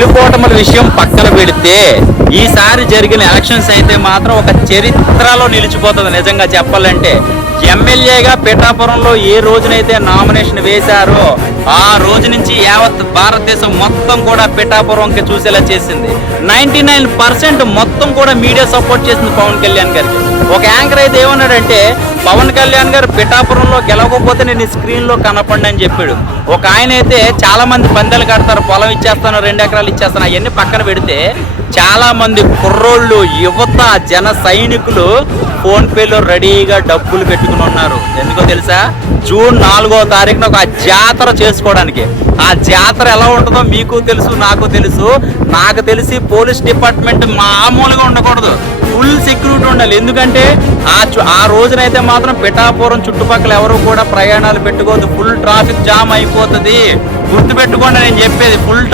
గెలుపోటముల విషయం పక్కన పెడితే ఈసారి జరిగిన ఎలక్షన్స్ అయితే మాత్రం ఒక చరిత్రలో నిలిచిపోతుంది. నిజంగా చెప్పాలంటే ఎమ్మెల్యేగా పిఠాపురంలో ఏ రోజునైతే నామినేషన్ వేశారో ఆ రోజు నుంచి యావత్ భారతదేశం మొత్తం కూడా పిఠాపురంకి చూసేలా చేసింది. 99% మొత్తం కూడా మీడియా సపోర్ట్ చేసింది పవన్ కళ్యాణ్ గారికి. ఒక యాంకర్ అయితే ఏమన్నాడంటే, పవన్ కళ్యాణ్ గారు పిఠాపురంలో గెలవకపోతే నేను స్క్రీన్ లో కనపండి అని చెప్పాడు. ఒక ఆయన అయితే చాలా మంది పందెలు కడతారు, పొలం ఇచ్చేస్తాను, 2 ఎకరాలు ఇచ్చేస్తాను, అవన్నీ పక్కన పెడితే చాలా మంది కుర్రోళ్ళు, యువత, జన సైనికులు ఫోన్ పేలో రెడీగా డబ్బులు పెట్టుకుని ఉన్నారు. ఎందుకో తెలుసా? జూన్ 4వ తారీఖున ఒక జాతర చేసుకోవడానికి. ఆ జాతర ఎలా ఉంటుందో మీకు తెలుసు, నాకు తెలుసు. నాకు తెలిసి పోలీస్ డిపార్ట్మెంట్ మామూలుగా ఉండకూడదు, ఫుల్ సెక్యూరిటీ ఉండాలి. ఎందుకంటే ఆ రోజునైతే మాత్రం పిఠాపురం చుట్టుపక్కల ఎవరు కూడా ప్రయాణాలు పెట్టుకోవద్దు, ఫుల్ ట్రాఫిక్ జామ్ అయిపోతుంది. గుర్తుపెట్టుకోండి నేను చెప్పేది, ఫుల్